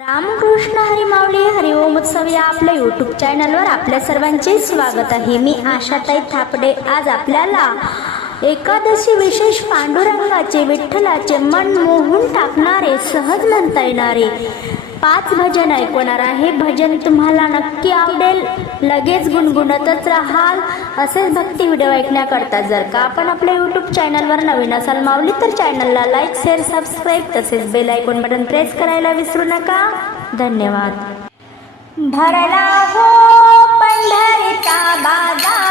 रामकृष्ण हरिमावली हरिओम उत्सव या आपल्या यूट्यूब चॅनलवर आपल्या सर्वांचे स्वागत आहे. मी आशाताई थापडे. आज आपल्याला एकादशी विशेष पांडुरंगाचे विठ्ठलाचे मन मोहून टाकणारे सहज म्हणता येणारे पाच भजन ऐकवणार आहे. भजन तुम्हाला नक्की आवडेल. लगेच गुणगुणतच राहाल. असेच भक्ती व्हिडिओ ऐकण्याकरता जर का आपण आपल्या यूट्यूब चॅनलवर नवीन असाल माऊली तर चॅनलला लाईक शेअर सबस्क्राईब तसेच बेल आयकॉन बटन प्रेस करायला विसरू नका. धन्यवाद. भरला हो पंढरीचा बाजार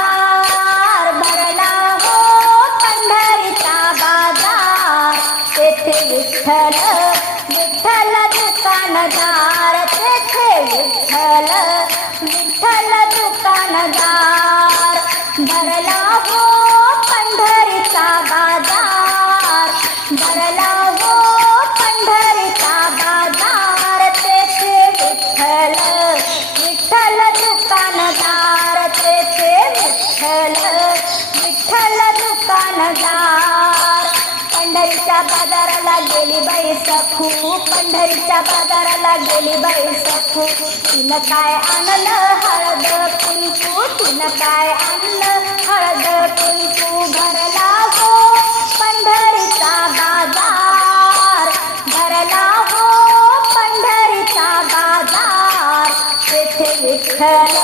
पंढरीच्या बाजाराला गेली बाई सखू. पंढरीच्या बाजाराला गेली बाई सखू. तिनं काय आणलं? हळद कुंकू. तिनं काय आणलं? हळद कुंकू भरला हो. पंढरीचा बाजार भरला हो. पंढरीचा बाजार. तेथे विठ्ठल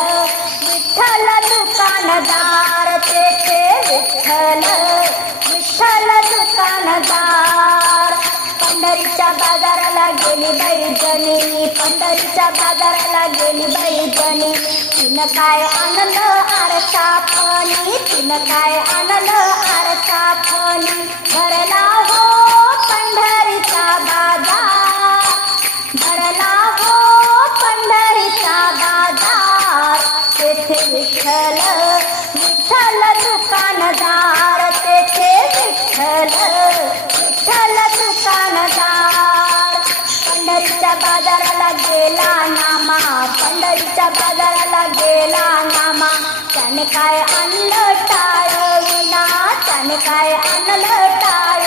विठ्ठल दुकानदार पंढरीच्या बाजाराला गेली बाई पंढरीच्या बाजाराला गेली बाई तिनं काय आणलं? आरसा फणी तिनं काय आणलं? आरसा फणी भरला हो पंढरीचा बाजार. भरला हो पंढरीचा बाजार. तेथे विठ्ठल विठ्ठल दुकानदार. तेथे विठ्ठल पंढरीच्या बाजाराला गेला नामा. पंढरीच्या बाजाराला गेला नामा. त्याने काय आणलं टाळ विना? त्याने काय आणलं टाळ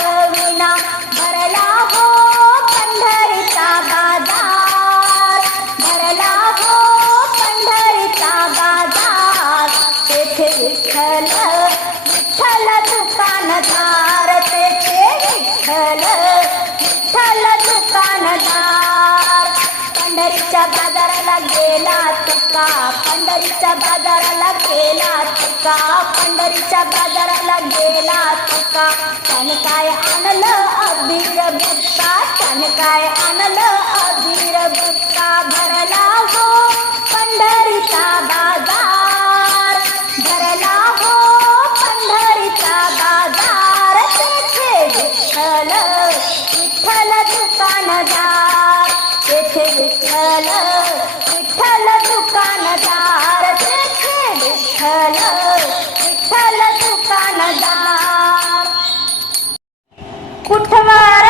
पंढरीच्या बाजाराला गेला तुका. पंढरीच्या बाजाराला गेला तुका. पंढरीच्या बाजाराला गेला तुका. त्याने काय आणलं अबीर बुक्का त्याने काय आणलं अबीर बुक्का भरला हो पंढरीचा बाजार. 开门。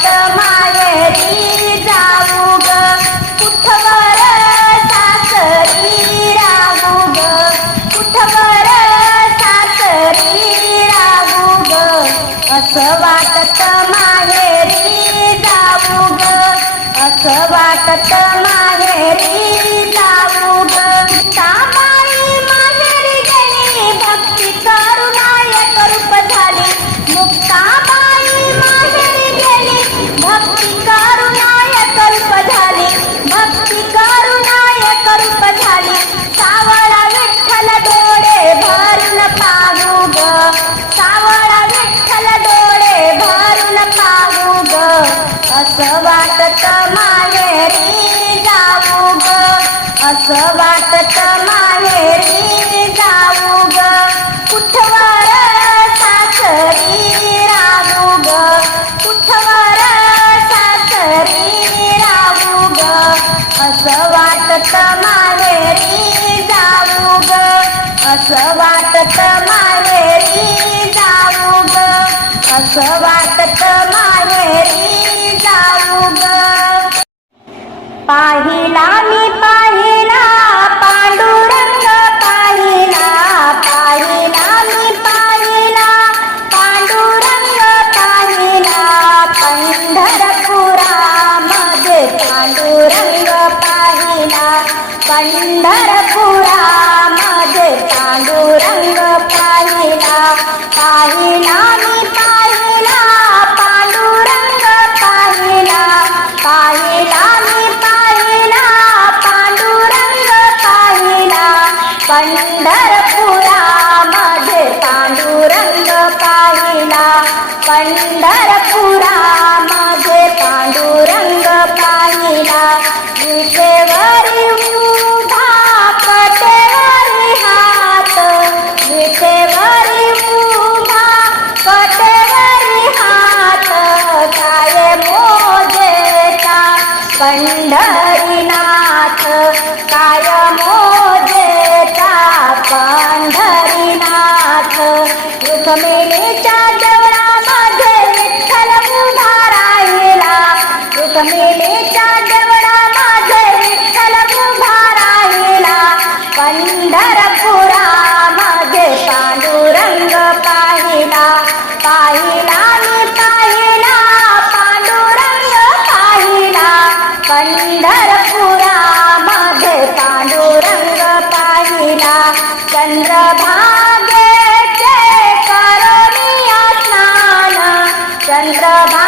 的妈 वाटत माहेरी पाहिला मी பண்டர ಬಂದ ಬಾ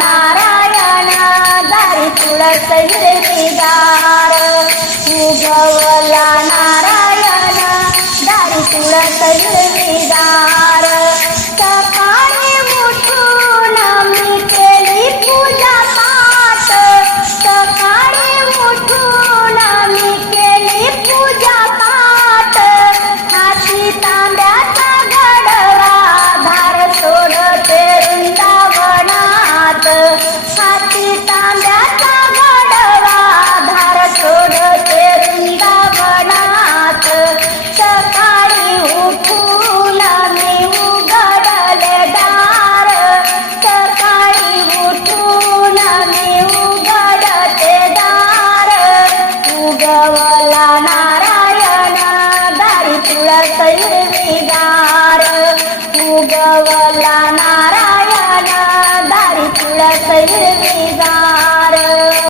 നാരായണ ദാരി തുളസേ Sandata!